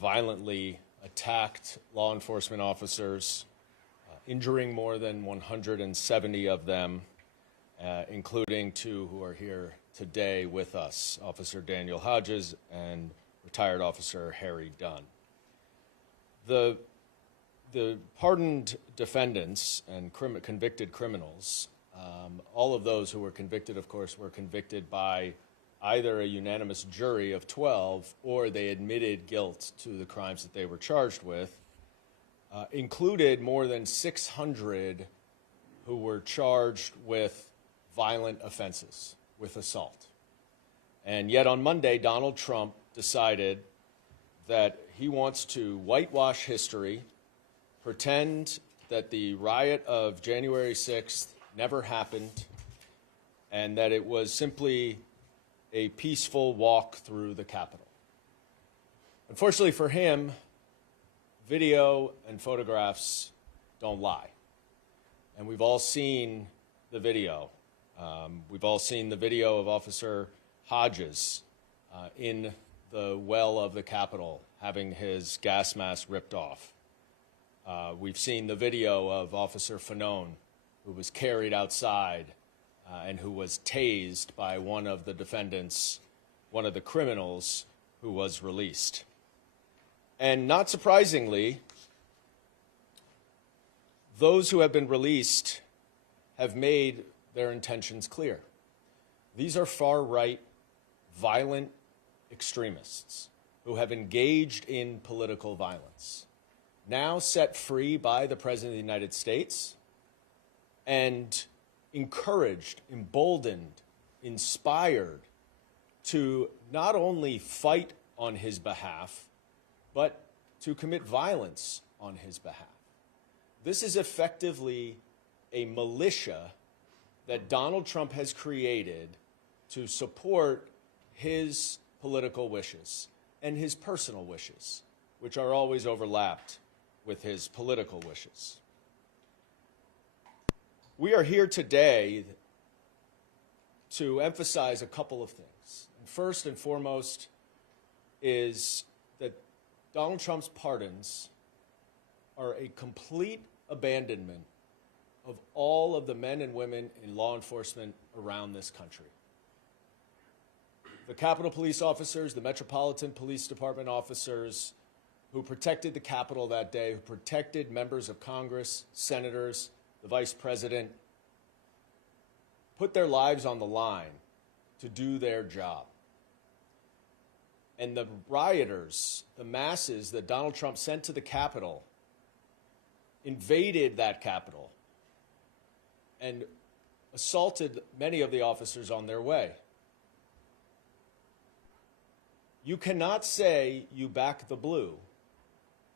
violently attacked law enforcement officers, injuring more than 170 of them, including two who are here today with us, Officer Daniel Hodges and retired Officer Harry Dunn. The pardoned defendants and convicted criminals, all of those who were convicted, of course, were convicted by either a unanimous jury of 12 or they admitted guilt to the crimes that they were charged with, included more than 600 who were charged with violent offenses, with assault. And yet on Monday, Donald Trump decided that he wants to whitewash history, pretend that the riot of January 6th never happened, and that it was simply a peaceful walk through the Capitol. Unfortunately for him, video and photographs don't lie. And we've all seen the video. We've all seen the video of Officer Hodges in the well of the Capitol having his gas mask ripped off. We've seen the video of Officer Fanone, who was carried outside and who was tased by one of the defendants, one of the criminals who was released. And not surprisingly, those who have been released have made their intentions clear. These are far-right, violent extremists who have engaged in political violence, now set free by the President of the United States and encouraged, emboldened, inspired to not only fight on his behalf, but to commit violence on his behalf. This is effectively a militia that Donald Trump has created to support his political wishes and his personal wishes, which are always overlapped with his political wishes. We are here today to emphasize a couple of things. And first and foremost is that Donald Trump's pardons are a complete abandonment of all of the men and women in law enforcement around this country. The Capitol Police officers, the Metropolitan Police Department officers who protected the Capitol that day, who protected members of Congress, senators, the Vice President, put their lives on the line to do their job. And the rioters, the masses that Donald Trump sent to the Capitol, invaded that Capitol and assaulted many of the officers on their way. You cannot say you back the blue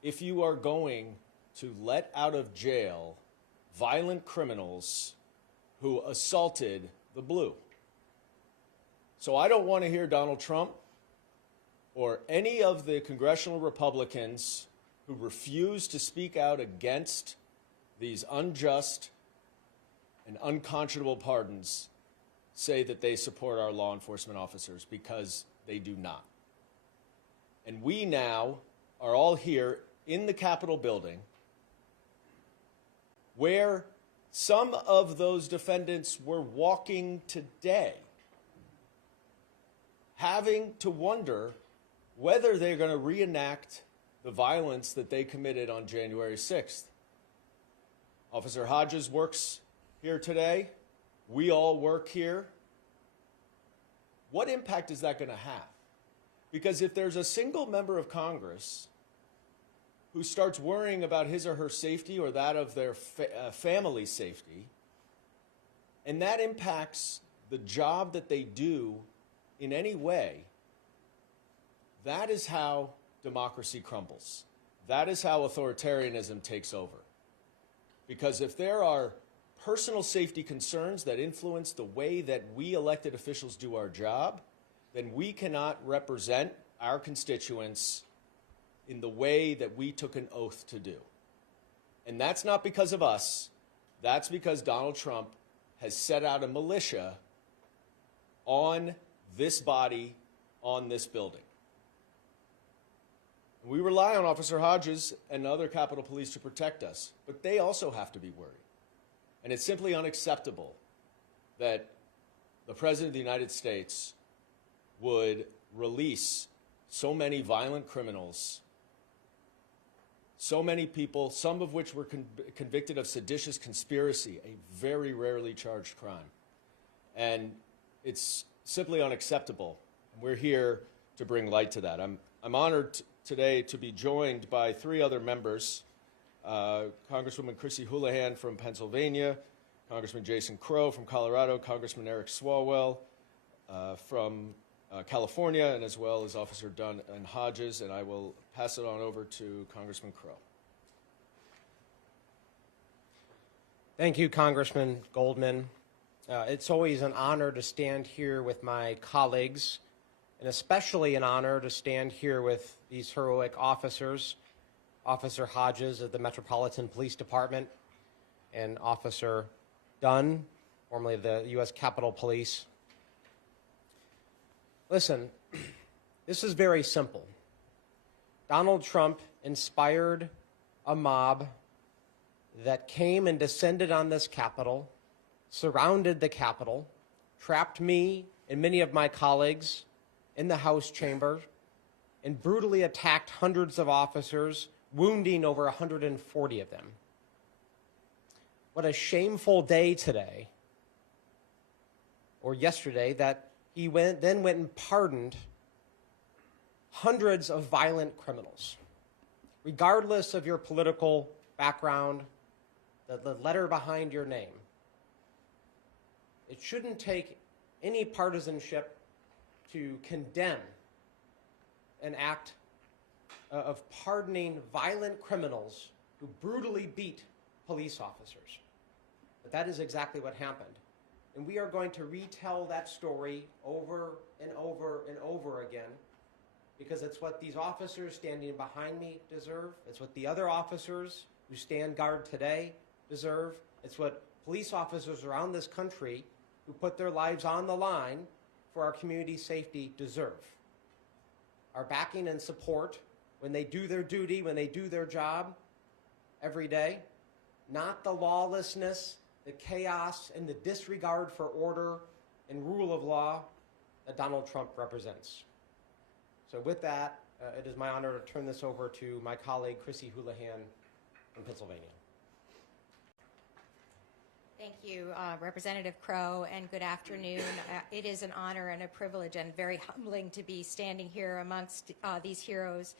if you are going to let out of jail violent criminals who assaulted the blue. So I don't want to hear Donald Trump or any of the congressional Republicans who refuse to speak out against these unjust and unconscionable pardons say that they support our law enforcement officers, because they do not. And we now are all here in the Capitol building where some of those defendants were walking today, having to wonder whether they're going to reenact the violence that they committed on January 6th. Officer Hodges works here today. We all work here. What impact is that going to have? Because if there's a single member of Congress who starts worrying about his or her safety or that of their family's safety, and that impacts the job that they do in any way, that is how democracy crumbles. That is how authoritarianism takes over. Because if there are personal safety concerns that influence the way that we elected officials do our job, then we cannot represent our constituents in the way that we took an oath to do. And that's not because of us. That's because Donald Trump has set out a militia on this body, on this building. We rely on Officer Hodges and other Capitol Police to protect us, but they also have to be worried. And it's simply unacceptable that the President of the United States would release so many violent criminals, so many people, some of which were convicted of seditious conspiracy, a very rarely charged crime. And it's simply unacceptable. We're here to bring light to that. I'm honored today to be joined by three other members, Congresswoman Chrissy Houlihan from Pennsylvania, Congressman Jason Crow from Colorado, Congressman Eric Swalwell from California, and as well as Officer Dunn and Hodges, and I will pass it on over to Congressman Crow. Thank you, Congressman Goldman. It's always an honor to stand here with my colleagues, and especially an honor to stand here with these heroic officers, Officer Hodges of the Metropolitan Police Department and Officer Dunn, formerly of the U.S. Capitol Police. Listen, this is very simple. Donald Trump inspired a mob that came and descended on this Capitol, surrounded the Capitol, trapped me and many of my colleagues in the House chamber, and brutally attacked hundreds of officers, wounding over 140 of them. What a shameful day today, or yesterday, that he then went and pardoned hundreds of violent criminals. Regardless of your political background, the letter behind your name. It shouldn't take any partisanship to condemn an act of pardoning violent criminals who brutally beat police officers. But that is exactly what happened. And we are going to retell that story over and over and over again, because it's what these officers standing behind me deserve. It's what the other officers who stand guard today deserve. It's what police officers around this country who put their lives on the line for our community safety deserve. Our backing and support when they do their duty, when they do their job every day, not the lawlessness, the chaos, and the disregard for order and rule of law that Donald Trump represents. So with that, it is my honor to turn this over to my colleague, Chrissy Houlihan from Pennsylvania. Thank you, Representative Crow, and good afternoon. It is an honor and a privilege and very humbling to be standing here amongst these heroes.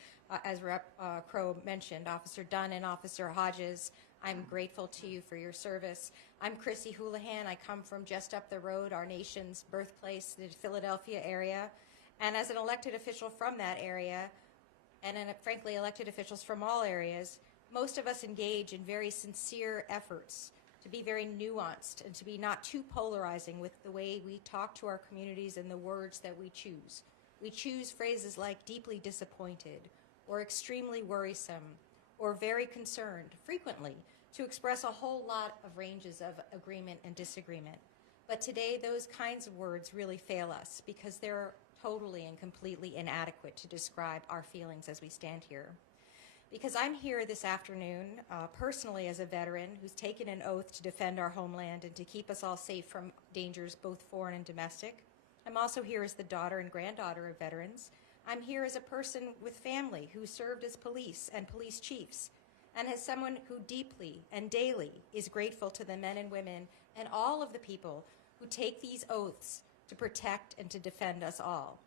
As Rep. Crow mentioned, Officer Dunn and Officer Hodges, I'm grateful to you for your service. I'm Chrissy Houlihan. I come from just up the road, our nation's birthplace, the Philadelphia area. And as an elected official from that area, and frankly elected officials from all areas, most of us engage in very sincere efforts to be very nuanced and to be not too polarizing with the way we talk to our communities and the words that we choose. We choose phrases like deeply disappointed or extremely worrisome or very concerned frequently to express a whole lot of ranges of agreement and disagreement. But today those kinds of words really fail us because they're totally and completely inadequate to describe our feelings as we stand here. Because I'm here this afternoon, personally as a veteran who's taken an oath to defend our homeland and to keep us all safe from dangers both foreign and domestic. I'm also here as the daughter and granddaughter of veterans. I'm here as a person with family who served as police and police chiefs, and as someone who deeply and daily is grateful to the men and women and all of the people who take these oaths to protect and to defend us all.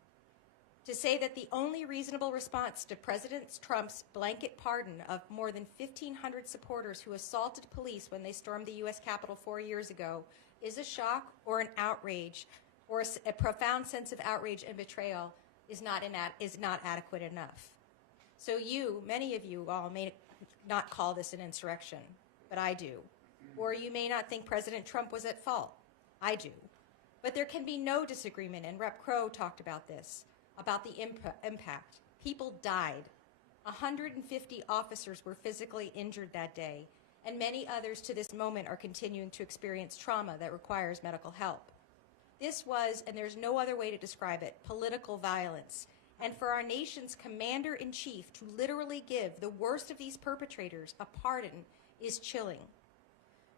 To say that the only reasonable response to President Trump's blanket pardon of more than 1,500 supporters who assaulted police when they stormed the U.S. Capitol 4 years ago is a shock or an outrage or a profound sense of outrage and betrayal is not adequate enough. So many of you all may not call this an insurrection, but I do. Or you may not think President Trump was at fault. I do. But there can be no disagreement, and Rep. Crow talked about this, about the impact. People died. 150 officers were physically injured that day, and many others to this moment are continuing to experience trauma that requires medical help. This was, and there's no other way to describe it, political violence, and for our nation's commander-in-chief to literally give the worst of these perpetrators a pardon is chilling.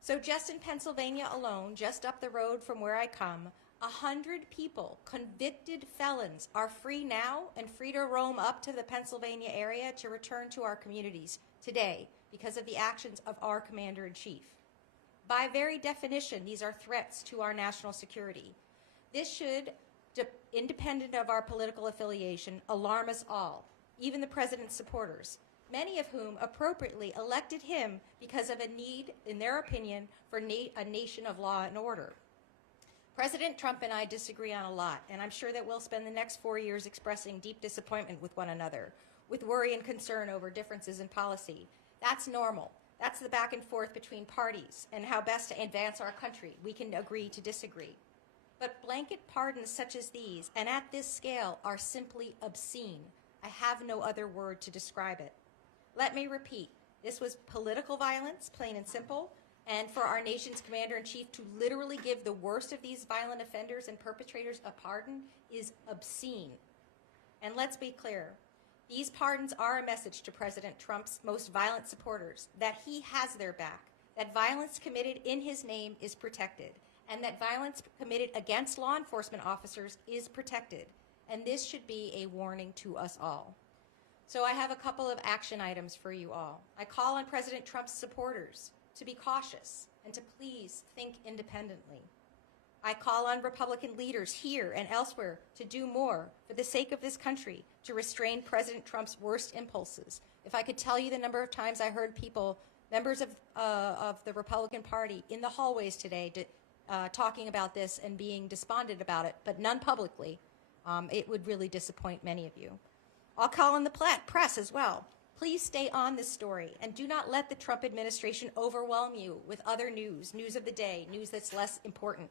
So just in Pennsylvania alone, just up the road from where I come, 100 people, convicted felons, are free now and free to roam up to the Pennsylvania area to return to our communities today because of the actions of our commander-in-chief. By very definition, these are threats to our national security. This should, independent of our political affiliation, alarm us all, even the president's supporters, many of whom appropriately elected him because of a need, in their opinion, for a nation of law and order. President Trump and I disagree on a lot, and I'm sure that we'll spend the next 4 years expressing deep disappointment with one another, with worry and concern over differences in policy. That's normal. That's the back and forth between parties and how best to advance our country. We can agree to disagree. But blanket pardons such as these, and at this scale, are simply obscene. I have no other word to describe it. Let me repeat, this was political violence, plain and simple, and for our nation's commander-in-chief to literally give the worst of these violent offenders and perpetrators a pardon is obscene. And let's be clear, these pardons are a message to President Trump's most violent supporters that he has their back, that violence committed in his name is protected, and that violence committed against law enforcement officers is protected. And this should be a warning to us all. So I have a couple of action items for you all. I call on President Trump's supporters to be cautious and to please think independently. I call on Republican leaders here and elsewhere to do more for the sake of this country to restrain President Trump's worst impulses. If I could tell you the number of times I heard people, members of the Republican Party in the hallways today talking about this and being despondent about it, but none publicly, it would really disappoint many of you. I'll call on the press as well. Please stay on this story and do not let the Trump administration overwhelm you with other news of the day, news that's less important.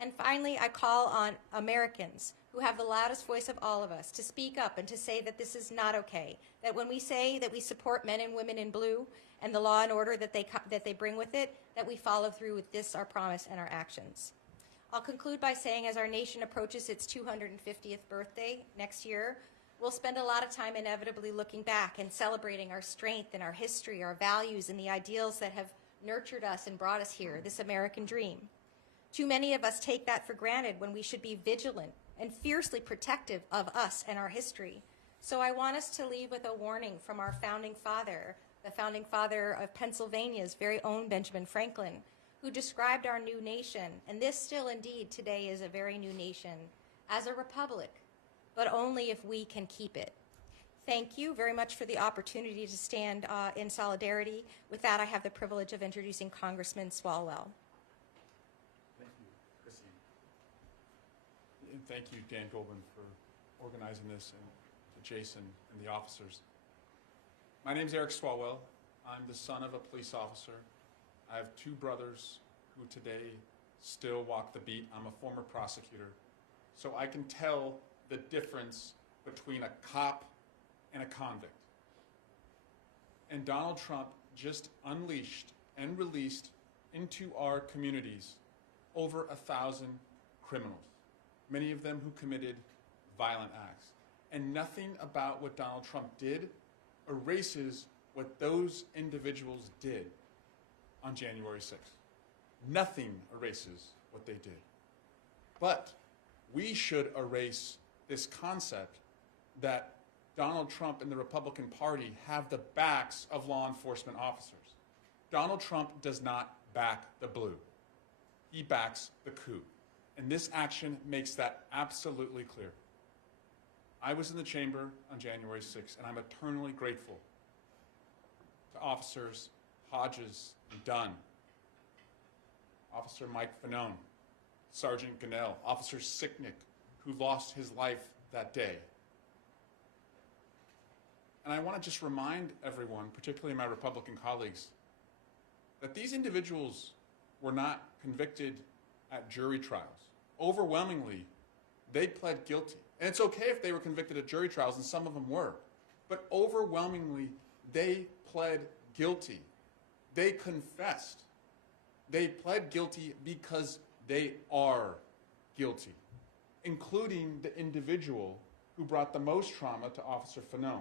And finally, I call on Americans who have the loudest voice of all of us to speak up and to say that this is not okay, that when we say that we support men and women in blue and the law and order that they bring with it, that we follow through with this, our promise, and our actions. I'll conclude by saying as our nation approaches its 250th birthday next year, we'll spend a lot of time inevitably looking back and celebrating our strength and our history, our values, and the ideals that have nurtured us and brought us here, this American dream. Too many of us take that for granted when we should be vigilant and fiercely protective of us and our history. So I want us to leave with a warning from our founding father, the founding father of Pennsylvania's very own Benjamin Franklin, who described our new nation, and this still indeed today is a very new nation, as a republic, but only if we can keep it. Thank you very much for the opportunity to stand in solidarity. With that, I have the privilege of introducing Congressman Swalwell. Thank you, Chrissy. And thank you, Dan Goldman, for organizing this, and to Jason and the officers. My name is Eric Swalwell. I'm the son of a police officer. I have two brothers who today still walk the beat. I'm a former prosecutor. So I can tell the difference between a cop and a convict. And Donald Trump just unleashed and released into our communities over 1,000 criminals, many of them who committed violent acts. And nothing about what Donald Trump did erases what those individuals did on January 6th. Nothing erases what they did. But we should erase this concept that Donald Trump and the Republican Party have the backs of law enforcement officers. Donald Trump does not back the blue. He backs the coup. And this action makes that absolutely clear. I was in the chamber on January 6th, and I'm eternally grateful to officers Hodges and Dunn, Officer Mike Fanone, Sergeant Gunnell, Officer Sicknick, who lost his life that day. And I want to just remind everyone, particularly my Republican colleagues, that these individuals were not convicted at jury trials. Overwhelmingly, they pled guilty. And it's okay if they were convicted at jury trials, and some of them were. But overwhelmingly, they pled guilty. They confessed. They pled guilty because they are guilty, including the individual who brought the most trauma to Officer Fanon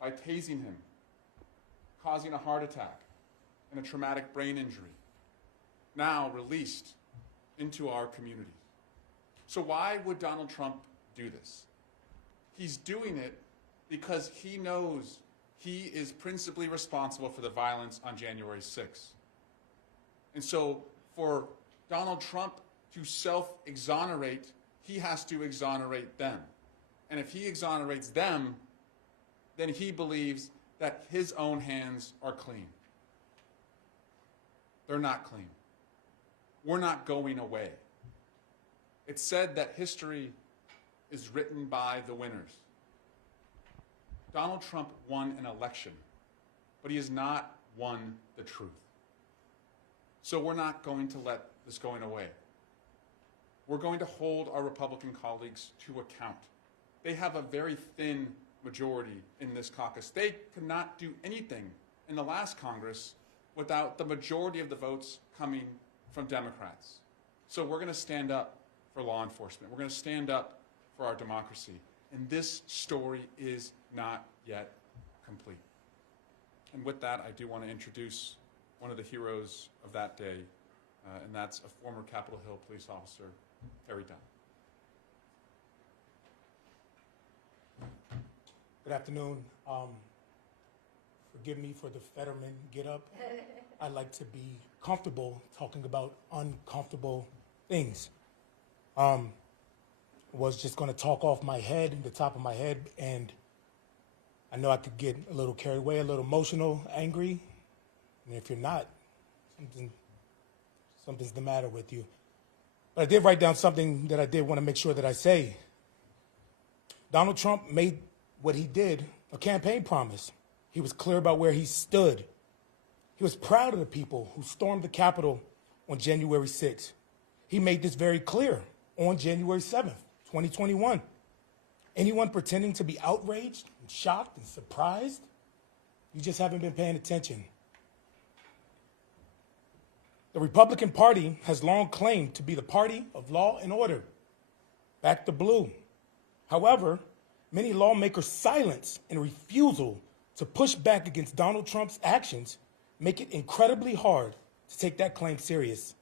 by tasing him, causing a heart attack and a traumatic brain injury, now released into our community. So why would Donald Trump do this? He's doing it because he knows he is principally responsible for the violence on January 6th. And so for Donald Trump to self-exonerate, he has to exonerate them. And if he exonerates them, then he believes that his own hands are clean. They're not clean. We're not going away. It's said that history is written by the winners. Donald Trump won an election, but he has not won the truth. So we're not going to let this go away. We're going to hold our Republican colleagues to account. They have a very thin majority in this caucus. They could not do anything in the last Congress without the majority of the votes coming from Democrats. So we're going to stand up for law enforcement. We're going to stand up for our democracy. And this story is not yet complete. And with that, I do want to introduce one of the heroes of that day, and that's a former Capitol Hill police officer, Terry Dunn. Good afternoon. Forgive me for the Fetterman get up. I like to be comfortable talking about uncomfortable things. Was just going to talk off my head, the top of my head, and I know I could get a little carried away, a little emotional, angry. And if you're not, something's the matter with you. But I did write down something that I did want to make sure that I say. Donald Trump made what he did a campaign promise. He was clear about where he stood. He was proud of the people who stormed the Capitol on January 6th. He made this very clear on January 7th, 2021. Anyone pretending to be outraged and shocked and surprised, you just haven't been paying attention. The Republican Party has long claimed to be the party of law and order. Back to blue. However, many lawmakers' silence and refusal to push back against Donald Trump's actions make it incredibly hard to take that claim serious.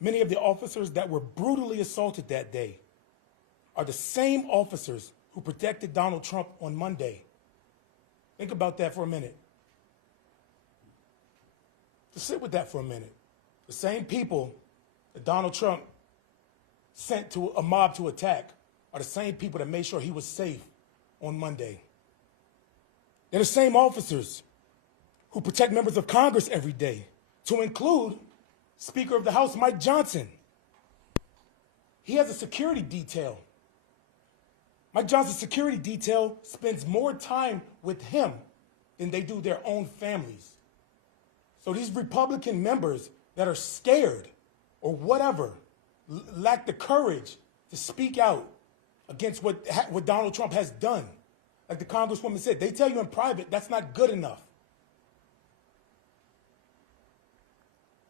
Many of the officers that were brutally assaulted that day are the same officers who protected Donald Trump on Monday. Think about that for a minute. Just sit with that for a minute. The same people that Donald Trump sent to a mob to attack are the same people that made sure he was safe on Monday. They're the same officers who protect members of Congress every day, to include Speaker of the House Mike Johnson. He has a security detail. Mike Johnson's security detail spends more time with him than they do their own families. So these Republican members that are scared or whatever, lack the courage to speak out against what Donald Trump has done. Like the Congresswoman said, they tell you in private that's not good enough.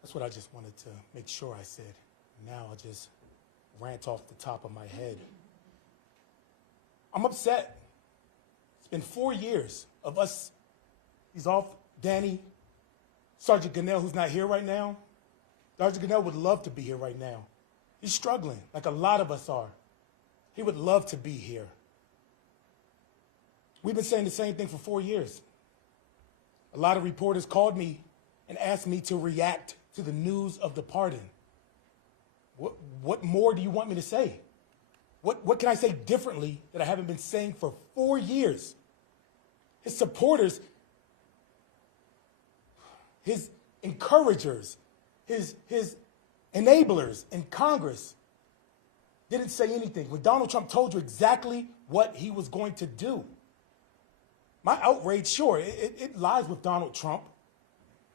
That's what I just wanted to make sure I said. Now I just rant off the top of my head. I'm upset. It's been 4 years of us. He's off. Danny, Sergeant Gannell, who's not here right now. Sergeant Gannell would love to be here right now. He's struggling, like a lot of us are. He would love to be here. We've been saying the same thing for 4 years. A lot of reporters called me and asked me to react to the news of the pardon. What more do you want me to say? What can I say differently that I haven't been saying for 4 years? His supporters, his encouragers, his enablers in Congress didn't say anything when Donald Trump told you exactly what he was going to do. My outrage, sure, it lies with Donald Trump.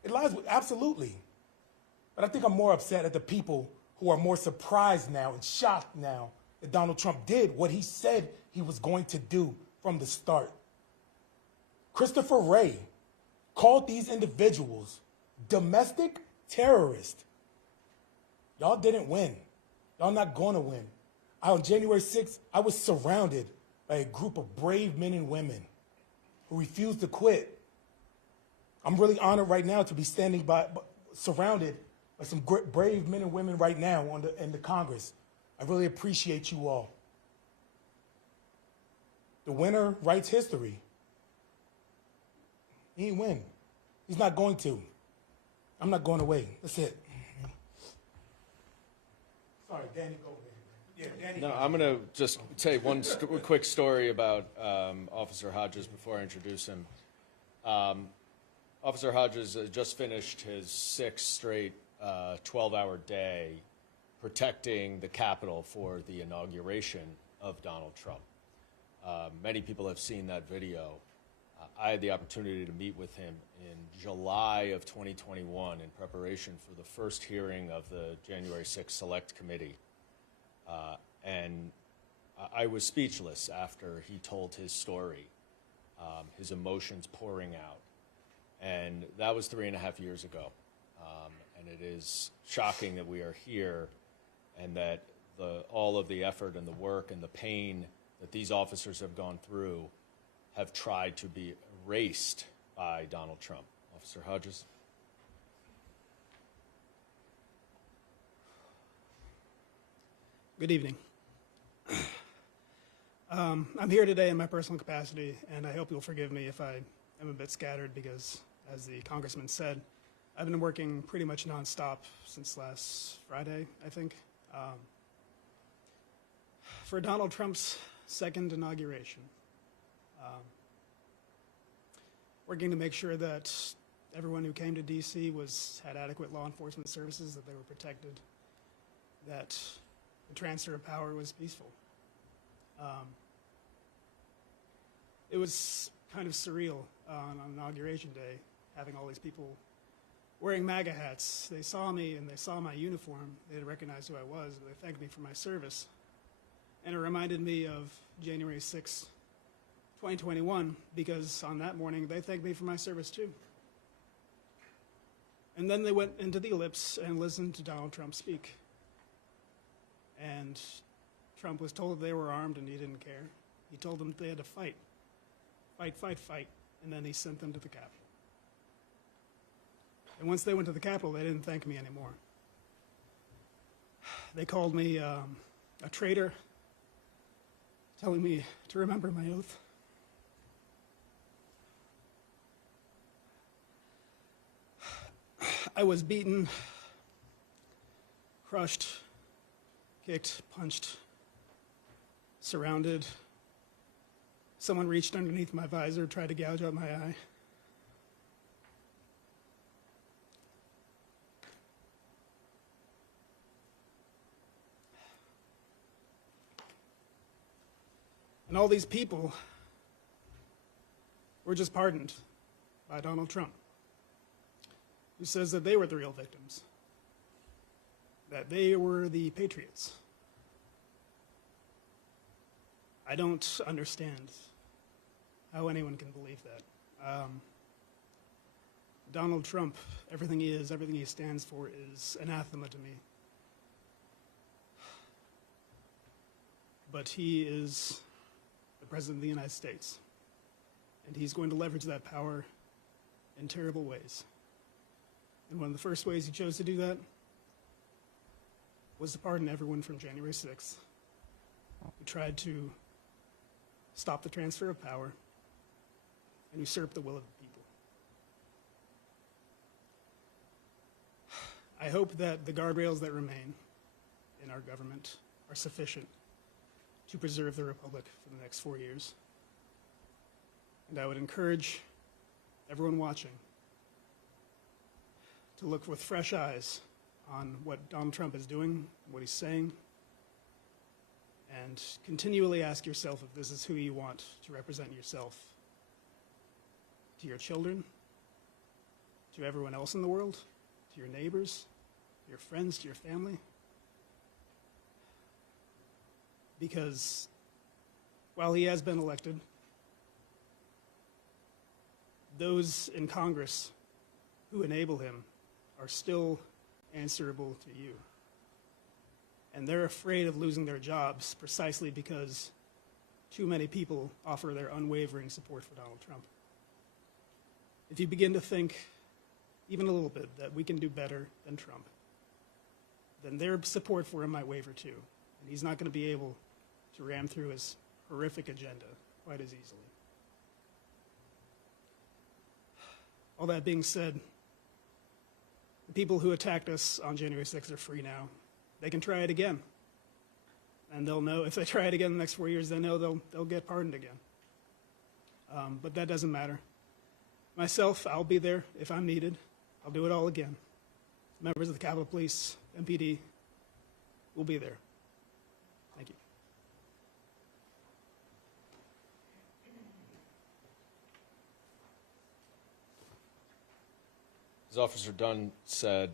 It lies with, absolutely. But I think I'm more upset at the people who are more surprised now and shocked now that Donald Trump did what he said he was going to do from the start. Christopher Wray called these individuals domestic terrorists. Y'all didn't win. Y'all not going to win. On January 6th, I was surrounded by a group of brave men and women who refuse to quit. I'm really honored right now to be surrounded by some brave men and women right now in the Congress. I really appreciate you all. The winner writes history. He ain't win. He's not going to. I'm not going away. That's it. Sorry, Danny, go ahead. Yeah, Danny. No, I'm going to just say one quick story about Officer Hodges before I introduce him. Officer Hodges just finished his 6th straight 12-hour day protecting the Capitol for the inauguration of Donald Trump. Many people have seen that video. I had the opportunity to meet with him in July of 2021 in preparation for the first hearing of the January 6th Select Committee. And I was speechless after he told his story, his emotions pouring out. And that was 3.5 years ago. And it is shocking that we are here and that all of the effort and the work and the pain that these officers have gone through have tried to be erased by Donald Trump. Officer Hodges. Good evening. I'm here today in my personal capacity, and I hope you'll forgive me if I am a bit scattered because, as the Congressman said, I've been working pretty much nonstop since last Friday, I think, for Donald Trump's second inauguration. Working to make sure that everyone who came to D.C. had adequate law enforcement services, that they were protected, that the transfer of power was peaceful. It was kind of surreal on Inauguration Day, having all these people wearing MAGA hats. They saw me and they saw my uniform. They didn't recognize who I was, but they thanked me for my service. And it reminded me of January 6, 2021, because on that morning they thanked me for my service too. And then they went into the ellipse and listened to Donald Trump speak. And Trump was told they were armed and he didn't care. He told them they had to fight. Fight, fight, fight. And then he sent them to the Capitol. And once they went to the Capitol, they didn't thank me anymore. They called me a traitor, telling me to remember my oath. I was beaten, crushed, kicked, punched, surrounded. Someone reached underneath my visor, tried to gouge out my eye. And all these people were just pardoned by Donald Trump, who says that they were the real victims, that they were the patriots. I don't understand how anyone can believe that. Donald Trump, everything he is, everything he stands for is anathema to me. But he is the President of the United States, and he's going to leverage that power in terrible ways. And one of the first ways he chose to do that was to pardon everyone from January 6th who tried to stop the transfer of power and usurp the will of the people. I hope that the guardrails that remain in our government are sufficient to preserve the Republic for the next 4 years. And I would encourage everyone watching to look with fresh eyes on what Donald Trump is doing, what he's saying, and continually ask yourself if this is who you want to represent yourself to your children, to everyone else in the world, to your neighbors, to your friends, to your family. Because while he has been elected, those in Congress who enable him are still answerable to you. And they're afraid of losing their jobs precisely because too many people offer their unwavering support for Donald Trump. If you begin to think, even a little bit, that we can do better than Trump, then their support for him might waver too. And he's not going to be able to ram through his horrific agenda quite as easily. All that being said, the people who attacked us on January 6th are free now. They can try it again. And they'll know, if they try it again in the next 4 years, they know they'll get pardoned again. But that doesn't matter. Myself, I'll be there if I'm needed. I'll do it all again. Members of the Capitol Police, MPD, will be there. Thank you. As Officer Dunn said,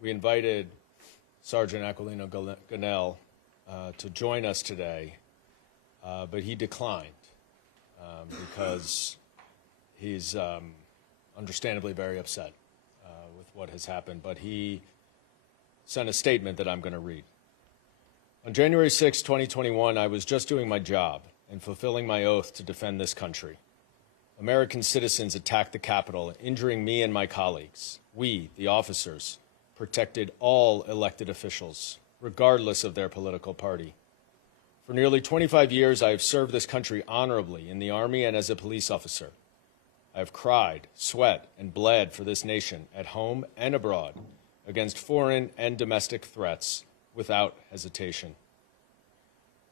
we invited Sergeant Aquilino Ganell to join us today, but he declined because he's understandably very upset with what has happened. But he sent a statement that I'm going to read. On January 6, 2021, I was just doing my job and fulfilling my oath to defend this country. American citizens attacked the Capitol, injuring me and my colleagues. We, the officers, protected all elected officials, regardless of their political party. For nearly 25 years, I have served this country honorably in the Army and as a police officer. I have cried, sweat, and bled for this nation at home and abroad against foreign and domestic threats without hesitation.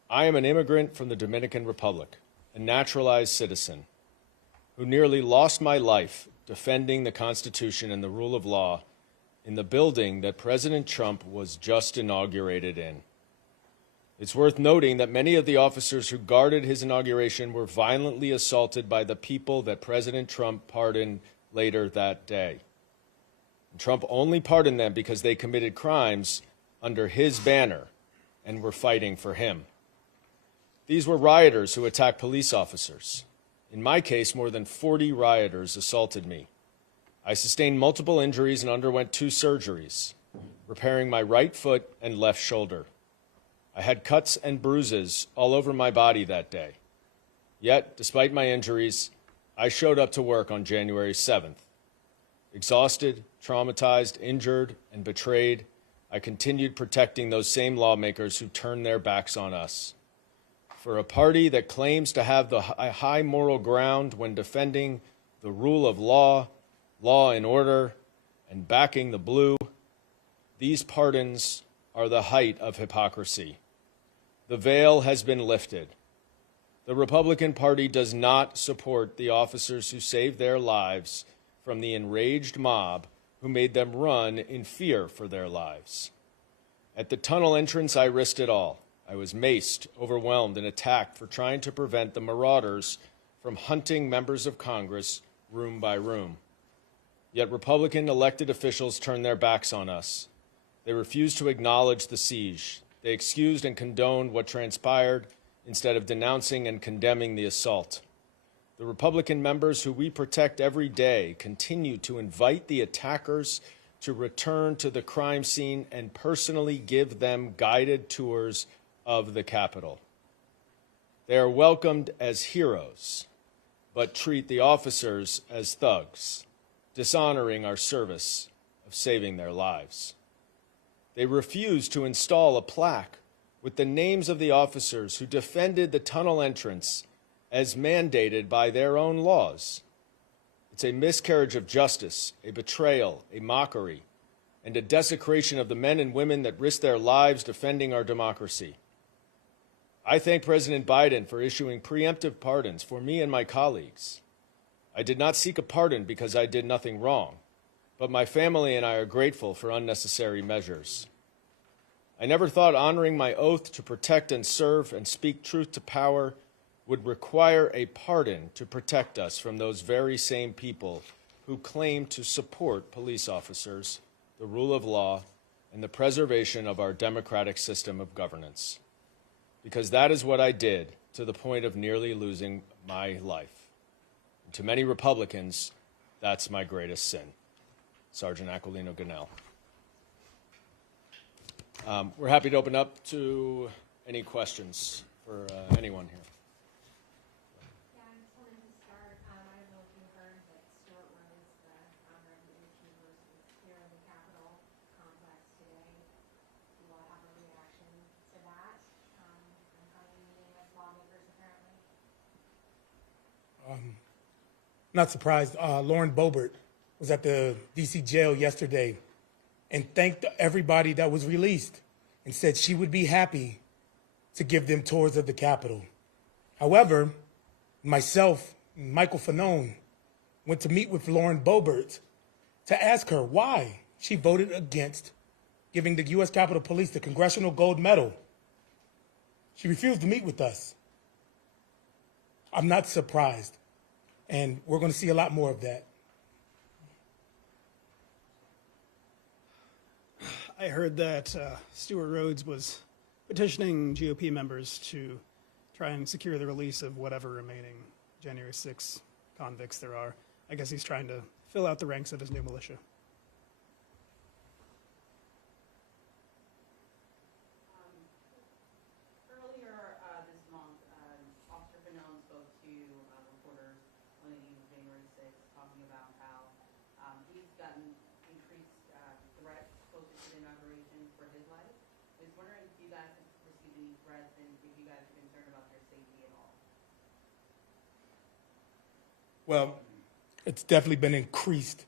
I am an immigrant from the Dominican Republic, a naturalized citizen, who nearly lost my life defending the Constitution and the rule of law in the building that President Trump was just inaugurated in. It's worth noting that many of the officers who guarded his inauguration were violently assaulted by the people that President Trump pardoned later that day. And Trump only pardoned them because they committed crimes under his banner and were fighting for him. These were rioters who attacked police officers. In my case, more than 40 rioters assaulted me. I sustained multiple injuries and underwent 2 surgeries, repairing my right foot and left shoulder. I had cuts and bruises all over my body that day. Yet, despite my injuries, I showed up to work on January 7th. Exhausted, traumatized, injured, and betrayed, I continued protecting those same lawmakers who turned their backs on us. For a party that claims to have the high moral ground when defending the rule of law, law and order, and backing the blue, these pardons are the height of hypocrisy. The veil has been lifted. The Republican Party does not support the officers who saved their lives from the enraged mob who made them run in fear for their lives. At the tunnel entrance, I risked it all. I was maced, overwhelmed, and attacked for trying to prevent the marauders from hunting members of Congress room by room. Yet Republican elected officials turned their backs on us. They refused to acknowledge the siege. They excused and condoned what transpired instead of denouncing and condemning the assault. The Republican members who we protect every day continue to invite the attackers to return to the crime scene and personally give them guided tours of the Capitol. They are welcomed as heroes, but treat the officers as thugs, dishonoring our service of saving their lives. They refuse to install a plaque with the names of the officers who defended the tunnel entrance as mandated by their own laws. It's a miscarriage of justice, a betrayal, a mockery, and a desecration of the men and women that risked their lives defending our democracy. I thank President Biden for issuing preemptive pardons for me and my colleagues. I did not seek a pardon because I did nothing wrong, but my family and I are grateful for unnecessary measures. I never thought honoring my oath to protect and serve and speak truth to power would require a pardon to protect us from those very same people who claim to support police officers, the rule of law, and the preservation of our democratic system of governance. Because that is what I did to the point of nearly losing my life. And to many Republicans, that's my greatest sin. Sergeant Aquilino Ganell. We're happy to open up to any questions for anyone here. Yeah, I just wanted to start. I don't know if you heard that Stuart Rhodes, the founder of the YouTubers, was here in the Capitol complex today. You will have a reaction to that. And coming meeting with lawmakers apparently. Not surprised. Lauren Boebert was at the D.C. jail yesterday and thanked everybody that was released and said she would be happy to give them tours of the Capitol. However, myself and Michael Fanone went to meet with Lauren Boebert to ask her why she voted against giving the U.S. Capitol Police the Congressional Gold Medal. She refused to meet with us. I'm not surprised, and we're going to see a lot more of that. I heard that Stuart Rhodes was petitioning GOP members to try and secure the release of whatever remaining January 6 convicts there are. I guess he's trying to fill out the ranks of his new militia. Earlier this month, Officer Fanone spoke to reporters on the eve of January 6th, talking about how he's gotten increased threats closer to the inauguration for his life. I was wondering if you guys have received any threats and if you guys are concerned about their safety at all. Well, it's definitely been increased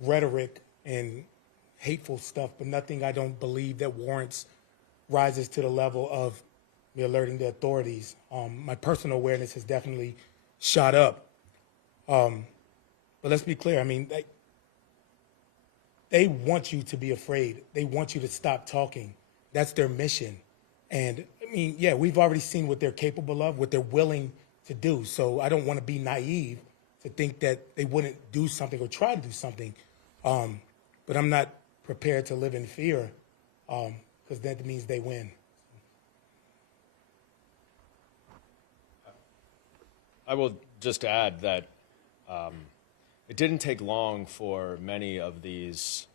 rhetoric and hateful stuff, but nothing I don't believe that warrants rises to the level of me alerting the authorities. My personal awareness has definitely shot up. But let's be clear. I mean, they want you to be afraid. They want you to stop talking. That's their mission. And I mean, yeah, we've already seen what they're capable of, what they're willing to do. So I don't want to be naive to think that they wouldn't do something or try to do something. But I'm not prepared to live in fear because that means they win. I will just add that it didn't take long for many of these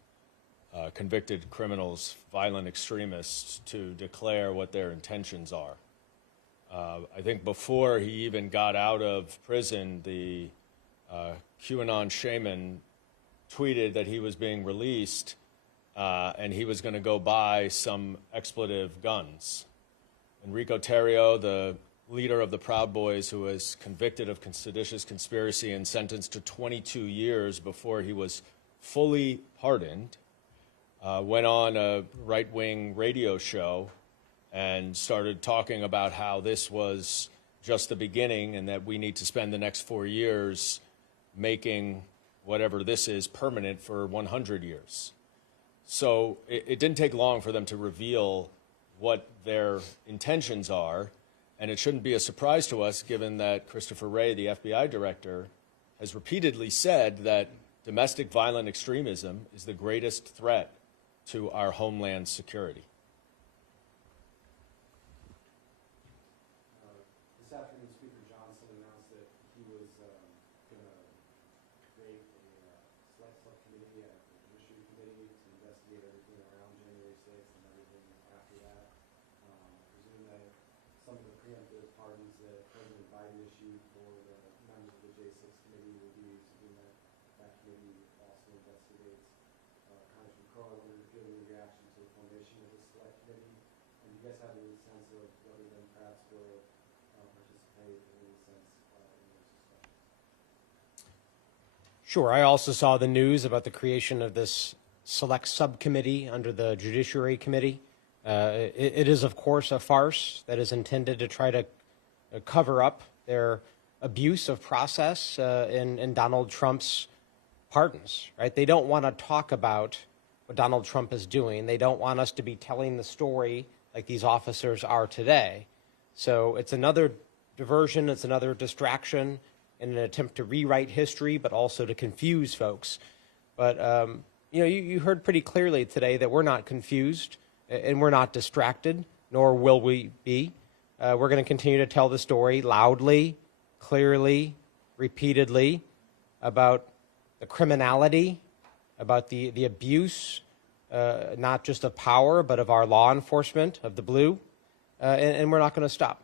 convicted criminals, violent extremists, to declare what their intentions are. I think before he even got out of prison, the QAnon shaman tweeted that he was being released and he was going to go buy some expletive guns. Enrico Terrio, the leader of the Proud Boys, who was convicted of seditious conspiracy and sentenced to 22 years before he was fully pardoned, went on a right-wing radio show and started talking about how this was just the beginning and that we need to spend the next 4 years making whatever this is permanent for 100 years. So it didn't take long for them to reveal what their intentions are. And it shouldn't be a surprise to us, given that Christopher Wray, the FBI director, has repeatedly said that domestic violent extremism is the greatest threat to our homeland security. This afternoon, Speaker Johnson announced that he was going to create a select subcommittee at the Judiciary Committee to investigate everything around January 6th and everything after that. I presume that some of the preemptive pardons that President Biden issued for the members of the J6 committee will be something that that committee also investigates. Congressman Crow, I wonder if you have any reaction to the formation of this select committee, and do you guys have any sense of whether them perhaps will participate in any sense in those discussions? Sure. I also saw the news about the creation of this select subcommittee under the Judiciary Committee. It is, of course, a farce that is intended to try to cover up their abuse of process in Donald Trump's pardons, right? They don't want to talk about what Donald Trump is doing. They don't want us to be telling the story like these officers are today. So it's another diversion, it's another distraction in an attempt to rewrite history, but also to confuse folks. But, you heard pretty clearly today that we're not confused and we're not distracted, nor will we be. We're going to continue to tell the story loudly, clearly, repeatedly about the criminality, about the abuse, not just of power, but of our law enforcement, of the blue, and we're not going to stop.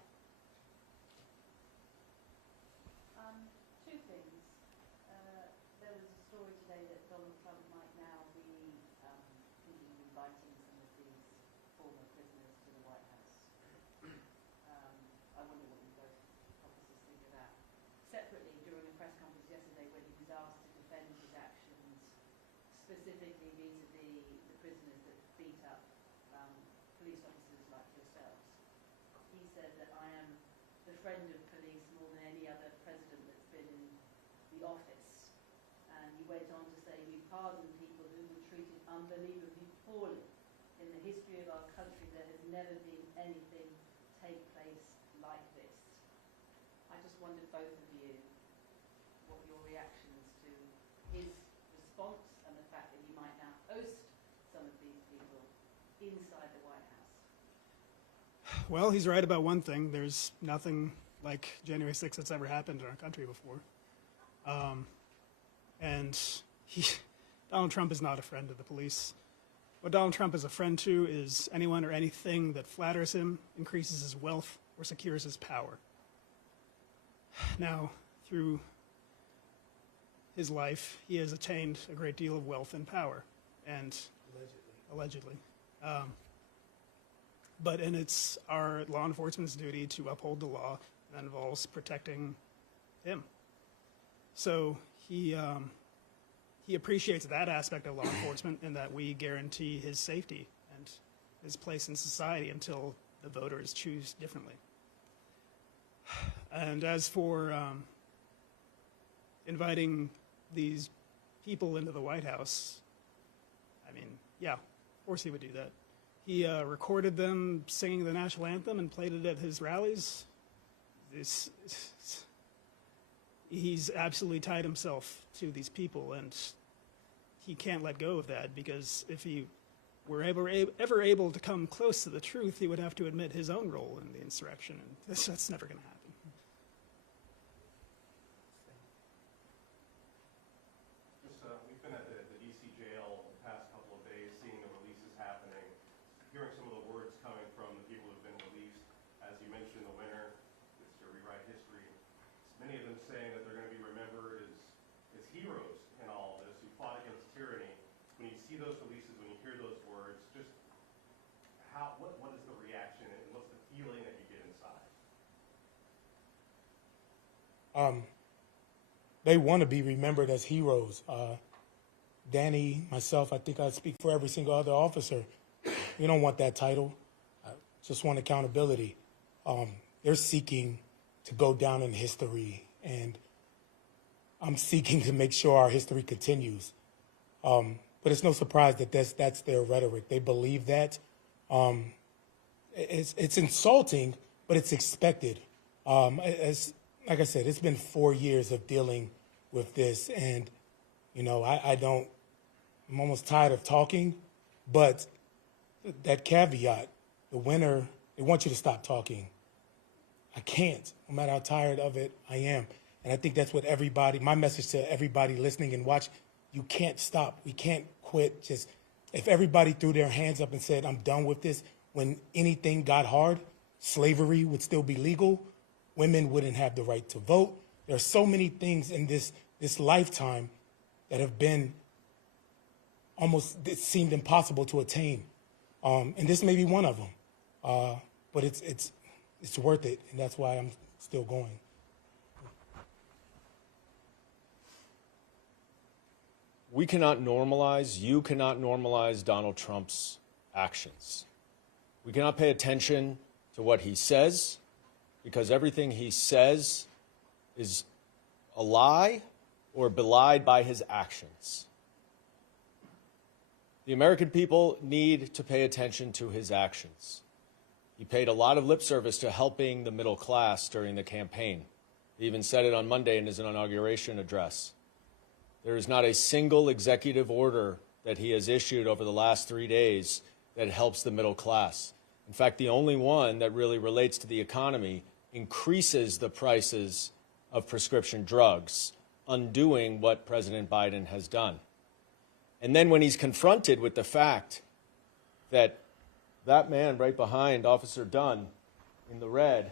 he's asked to defend his actions, specifically vis-a-vis the prisoners that beat up police officers like yourselves. He said that I am the friend of police more than any other president that's been in the office. And he went on to say, we pardon people who were treated unbelievably poorly. In the history of our country, there has never been anything take place like this. I just wondered, both of you, what your reactions to his response and the fact that he might now host some of these people inside the White House. Well, he's right about one thing. There's nothing like January 6th that's ever happened in our country before. And Donald Trump is not a friend of the police. What Donald Trump is a friend to is anyone or anything that flatters him, increases his wealth, or secures his power. Now, through his life, he has attained a great deal of wealth and power, and allegedly. But it's our law enforcement's duty to uphold the law, and that involves protecting him. So he appreciates that aspect of law enforcement, and that we guarantee his safety and his place in society until the voters choose differently. And as for inviting these people into the White House, I mean, yeah, of course he would do that. He recorded them singing the national anthem and played it at his rallies. He's absolutely tied himself to these people, and he can't let go of that, because if he were ever able to come close to the truth, he would have to admit his own role in the insurrection, and that's never going to happen. We've been at the D.C. jail the past couple of days, seeing the releases happening, hearing some of the words coming from the people who've been released. As you mentioned, the winner gets to rewrite history. Many of them saying that they're going to be remembered as heroes in all of this, who fought against tyranny. When you see those releases, when you hear those words, just what is the reaction, and what's the feeling that you get inside? They want to be remembered as heroes. Danny, myself, I think I speak for every single other officer. We don't want that title. I just want accountability. They're seeking to go down in history, and I'm seeking to make sure our history continues. But it's no surprise that that's their rhetoric. They believe that. It's insulting, but it's expected. Like I said, it's been 4 years of dealing with this, and I'm almost tired of talking, but that caveat, the winner, they want you to stop talking. I can't, no matter how tired of it I am. And I think that's what my message to everybody listening and watch, you can't stop. We can't quit. Just, if everybody threw their hands up and said, I'm done with this, when anything got hard, slavery would still be legal. Women wouldn't have the right to vote. There are so many things in this lifetime that have been it seemed impossible to attain. And this may be one of them. But it's worth it, and that's why I'm still going. You cannot normalize Donald Trump's actions. We cannot pay attention to what he says, because everything he says is a lie or belied by his actions. The American people need to pay attention to his actions. He paid a lot of lip service to helping the middle class during the campaign. He even said it on Monday in his inauguration address. There is not a single executive order that he has issued over the last 3 days that helps the middle class. In fact, the only one that really relates to the economy increases the prices of prescription drugs, undoing what President Biden has done. And then when he's confronted with the fact that that man right behind Officer Dunn in the red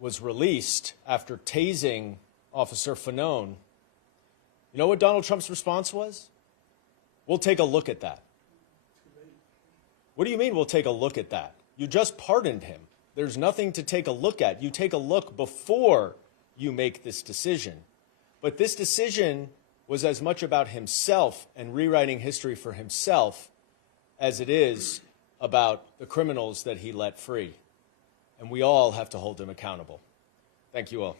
was released after tasing Officer Fanone, you know what Donald Trump's response was? We'll take a look at that. What do you mean we'll take a look at that? You just pardoned him. There's nothing to take a look at. You take a look before you make this decision. But this decision was as much about himself and rewriting history for himself as it is about the criminals that he let free. And we all have to hold him accountable. Thank you all.